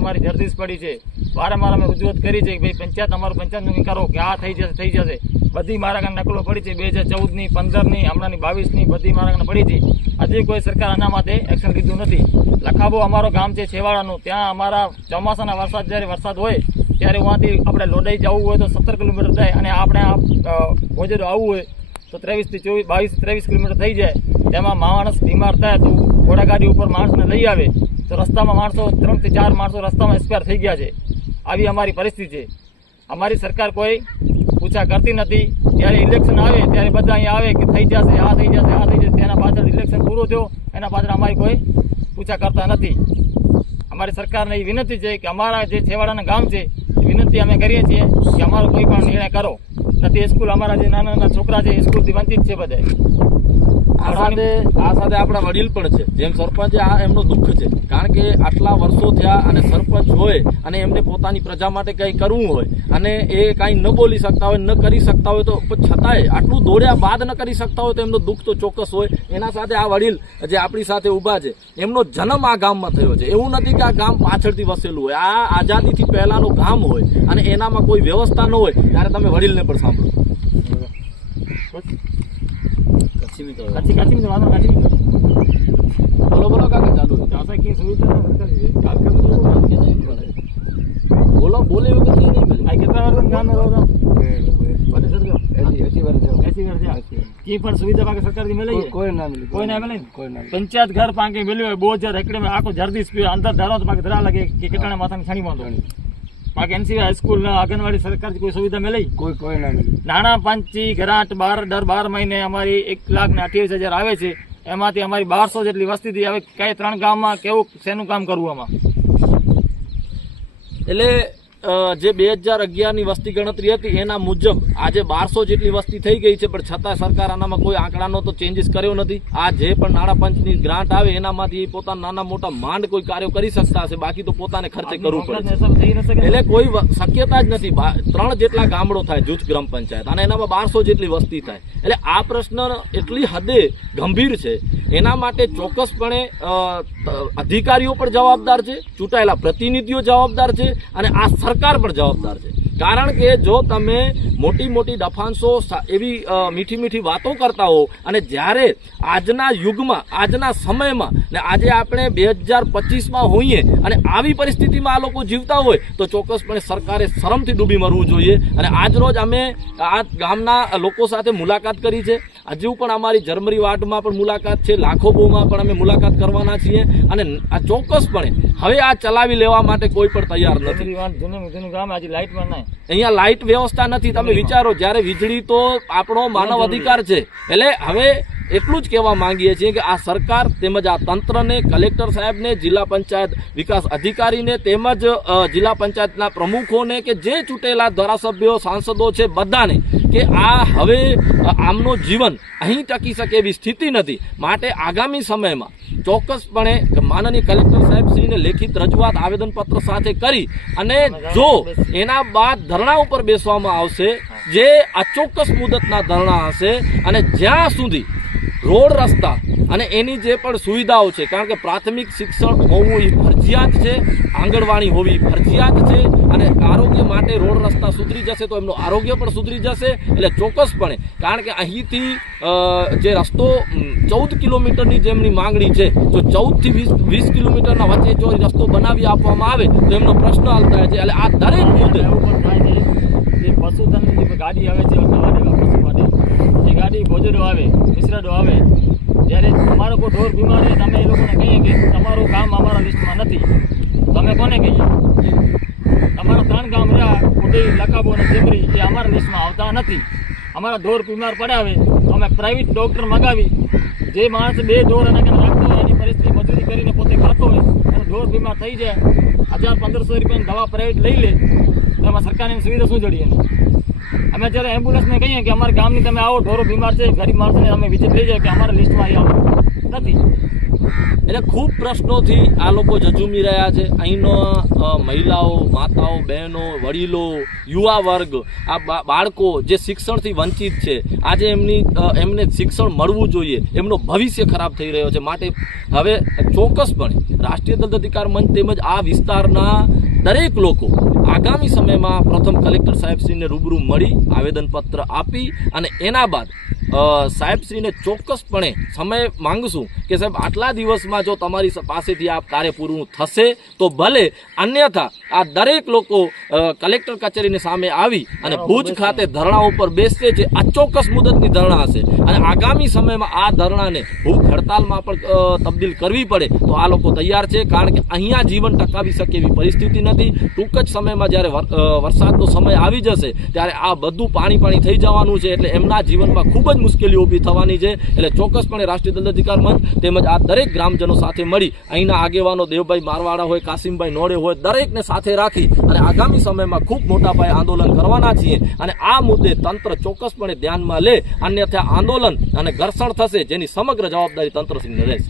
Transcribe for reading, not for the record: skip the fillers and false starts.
અમારી જર્દીશ પડી છે, વારંવાર અમે રજૂઆત કરી છે કે ભાઈ પંચાયત અમારું પંચાયતનું કરો કે આ થઈ જશે. બધી મારા કારણે નકલો પડી છે, 2014ની, 15ની, હમણાંની 22ની બધી મારા કારણે પડી છે. હજી કોઈ સરકાર આના માટે એક્શન લીધું નથી. લખાબો અમારો ગામ છે છેવાડાનું, ત્યાં અમારા ચોમાસાના વરસાદ જ્યારે વરસાદ હોય ત્યારે ત્યાંથી આપણે લોડાઈ જવું હોય તો 17 કિલોમીટર થાય, અને આપણે ભોજેડો આવવું હોય તો 23 કિલોમીટર થઈ જાય. તેમાં માણસ બીમાર થાય તો ઘોડાગાડી ઉપર માણસને લઈ આવે તો રસ્તામાં માણસો 3 થી 4 માણસો રસ્તામાં એક્સપાયર થઈ ગયા છે. આવી અમારી પરિસ્થિતિ છે. અમારી સરકાર કોઈ પૂછા કરતી નથી. જ્યારે ઇલેક્શન આવે ત્યારે બધા અહીંયા આવે કે થઈ જશે, આ થઈ જશે, આ થઈ જશે. તેના પાછળ ઇલેક્શન પૂરું થયો એના પાછળ અમારી કોઈ પૂછા કરતા નથી. અમારી સરકારને એ વિનંતી છે કે અમારા જે છેવાડાના ગામ છે એ વિનંતી અમે કરીએ છીએ કે અમારો કોઈ પણ નિર્ણય કરો. નથી સ્કૂલ, અમારા જે નાના નાના છોકરા છે સ્કૂલથી વંચિત છે બધા. આ સાથે આપણા વડીલ પણ છે, જેમ સરપંચ આ એમનો દુઃખ છે, કારણ કે આટલા વર્ષો થયા અને સરપંચ હોય અને એમને પોતાની પ્રજા માટે કંઈ કરવું હોય અને એ કાંઈ ન બોલી શકતા હોય, ન કરી શકતા હોય, તો છતાંય આટલું દોડ્યા બાદ ન કરી શકતા હોય તો એમનો દુઃખ તો ચોક્કસ હોય. એના સાથે આ વડીલ જે આપણી સાથે ઊભા છે એમનો જન્મ આ ગામમાં થયો છે. એવું નથી કે આ ગામ પાછળથી વસેલું હોય, આ આઝાદીથી પહેલાનું ગામ હોય અને એનામાં કોઈ વ્યવસ્થા ન હોય. ત્યારે તમે વડીલને પણ સાંભળો. બોલો કાકા, ચાલુ બોલો, બોલે વગર નહીં મળે. પણ સુવિધા પાકે સરકારથી મળે કોઈ ના મળે. પંચાયત ઘર પાકે મળ્યું હોય 2000 એકડે में આખો જર્દીશ અંદર ધરો તો પાકે ધરા લાગે કે કેટલાના માથાની છાણી બાંધો. પાકે એનસી હાઈસ્કૂલ આંગણવાડી સરકારથી કોઈ સુવિધા મળે કોઈ ના મળે. નાણાં પંચી ગ્રાન્ટ દર 12 મહિને અમારી 1,28,000 આવે છે. એમાંથી અમારી 1200 જેટલી વસ્તી હતી. હવે કઈ 3 ગામમાં કેવું શેનું કામ કરવું આમાં? એટલે જે 2011ની વસ્તી ગણતરી હતી એના મુજબ આજે 1200 જેટલી વસ્તી થઈ ગઈ છે, પણ છતાં સરકાર આનામાં કોઈ આંકડાનો તો ચેન્જીસ કર્યો નથી. આ જે પણ નાણાં પંચની ગ્રાન્ટ આવે એનામાંથી પોતાના નાના મોટા માંડ કોઈ કાર્યો કરી શકતા હશે, બાકી તો પોતાને ખર્ચે કરવું પડે. એટલે કોઈ શક્યતા જ નથી. 3 જેટલા ગામડો થાય જૂથ ગ્રામ પંચાયત અને એનામાં 1200 જેટલી વસ્તી થાય. એટલે આ પ્રશ્ન એટલી હદે ગંભીર છે. એના માટે ચોક્કસપણે અધિકારીઓ પણ જવાબદાર છે, ચૂંટાયેલા પ્રતિનિધિઓ જવાબદાર છે અને આ સરકાર પણ જવાબદાર છે. કારણ કે જો તમે મોટી મોટી દફાંસો એવી મીઠી મીઠી વાતો કરતા હો અને જ્યારે આજના યુગમાં, આજના સમયમાં ને આજે આપણે 2025માં હોઈએ અને આવી પરિસ્થિતિમાં આ લોકો જીવતા હોય તો ચોક્કસપણે સરકારે શરમથી ડૂબી મરવું જોઈએ. અને આજ રોજ અમે આ ગામના લોકો સાથે મુલાકાત કરી છે. હજુ પણ અમારી જર્મરી વાર્ડમાં પણ મુલાકાત છે, લાખોબોમાં પણ અમે મુલાકાત કરવાના છીએ. અને આ ચોક્કસપણે હવે આ ચલાવી લેવા માટે કોઈ પણ તૈયાર નથી. અહીંયા લાઇટ વ્યવસ્થા નથી. તમે વિચારો, જ્યારે વીજળી તો આપણો માનવ અધિકાર છે. એટલે હવે એટલું જ કહેવા માંગીએ છીએ કે આ સરકાર તેમજ આ તંત્રને, કલેક્ટર સાહેબને, જિલ્લા પંચાયત વિકાસ અધિકારીને તેમજ જિલ્લા પંચાયતના પ્રમુખોને કે જે ચૂંટેલા ધારાસભ્યો, સાંસદો છે બધાને કે આ હવે આમનું જીવન અહીં ટકી શકે એવી સ્થિતિ નથી. માટે આગામી સમયમાં ચોક્કસપણે માનનીય કલેક્ટર સાહેબશ્રીને લેખિત રજૂઆત આવેદનપત્ર સાથે કરી અને જો એના બાદ ધરણા ઉપર બેસવામાં આવશે, જે અચોક્કસ મુદતના ધરણા હશે અને જ્યાં સુધી રોડ રસ્તા અને એની જે પણ સુવિધાઓ છે, કારણ કે પ્રાથમિક શિક્ષણ હોવું એ ફરજિયાત છે, આંગણવાડી હોવી ફરજિયાત છે અને આરોગ્ય માટે રોડ રસ્તા સુધરી જશે તો એમનું આરોગ્ય પણ સુધરી જશે. એટલે ચોક્કસપણે, કારણ કે અહીંથી જે રસ્તો 14 કિલોમીટરની જેમની માંગણી છે, જો 14 થી 20 કિલોમીટરના વચ્ચે જો રસ્તો બનાવી આપવામાં આવે તો એમનો પ્રશ્ન હલ થાય છે. એટલે આ દરેક મુદ્દે પશુધનની જે ગાડી આવે છે પશુ માટે, જે ગાડી ભોજડો આવે, મિશ્રડો આવે, જ્યારે તમારો કોઈ ઢોર બીમાર હોય તમે એ લોકોને કહીએ કે તમારું ગામ અમારા લિસ્ટમાં નથી, તમે કોને કહીએ? અમારા 3 ગામ રહ્યા, ઉડઈ, લકાબો અને જેમરી, એ અમારા લિસ્ટમાં આવતા નથી. અમારા ઢોર બીમાર પડ્યા હોય તો અમે પ્રાઇવેટ ડૉક્ટર મગાવી, જે માણસ 2 ઢોર એના કરતા રાખતો હોય એની પરિસ્થિતિ મજૂરી કરીને પોતે ખાતો હોય અને ઢોર બીમાર થઈ જાય, 1000-1500 રૂપિયાની દવા પ્રાઇવેટ લઈ લે તો એમાં સરકારની સુવિધા શું જડીએ? અમે જ્યારે એમ્બ્યુલન્સને કહીએ કે અમારા ગામની તમે આવો, ઢોરો બીમાર છે, ગરીબ માણસોને અમે વિઝિટ લઈ જાય કે અમારા લિસ્ટમાં આવી આવો નથી. એટલે ખૂબ પ્રશ્નોથી આ લોકો ઝઝૂમી રહ્યા છે. અહીંનો મહિલાઓ, માતાઓ, બહેનો, વડીલો, યુવા વર્ગ, આ બાળકો જે શિક્ષણથી વંચિત છે, આજે એમને શિક્ષણ મળવું જોઈએ, એમનો ભવિષ્ય ખરાબ થઈ રહ્યો છે. માટે હવે ચોક્કસપણે રાષ્ટ્રીય દલિત અધિકાર મંચ તેમજ આ વિસ્તારના દરેક લોકો આગામી સમયમાં પ્રથમ કલેક્ટર સાહેબશ્રીને રૂબરૂ મળી આવેદનપત્ર આપી અને એના બાદ સાહેબશ્રીને ચોક્કસપણે સમય માંગશું કે સાહેબ આટલા દિવસમાં જો તમારી પાસેથી આ કાર્ય પૂરું થશે તો ભલે, અન્યથા આ દરેક લોકો કલેક્ટર કચેરીની સામે આવી અને ભુજ ખાતે ધરણા ઉપર બેસશે. જે અચોક્કસ મુદતની ધરણા હશે અને આગામી સમયમાં આ ધરણાને ભૂખ હડતાલમાં પણ તબદીલ કરવી પડે તો આ લોકો તૈયાર છે. કારણ કે અહીંયા જીવન ટકાવી શકે એવી પરિસ્થિતિ નથી. ટૂંક જ સમયમાં જ્યારે વરસાદનો સમય આવી જશે ત્યારે આ બધું પાણી થઈ જવાનું છે. એટલે એમના જીવનમાં ખૂબ જ મુશ્કેલીઓ ઊભી થવાની છે. એટલે ચોક્કસપણે રાષ્ટ્રીય દલિત અધિકાર મંચ તેમજ આ દરેક ગ્રામજનો સાથે મળી અહીંના આગેવાનો દેવભાઈ મારવાડા હોય, કાસિમભાઈ નોડે હોય, દરેકને સાથે રાખી અને આગામી સમયમાં ખૂબ મોટા પાયે આંદોલન કરવાના છીએ. અને આ મુદ્દે તંત્ર ચોક્કસપણે ધ્યાનમાં લે, અન્યથા આંદોલન અને ઘર્ષણ થશે જેની સમગ્ર જવાબદારી તંત્રશ્રીને રહેશે.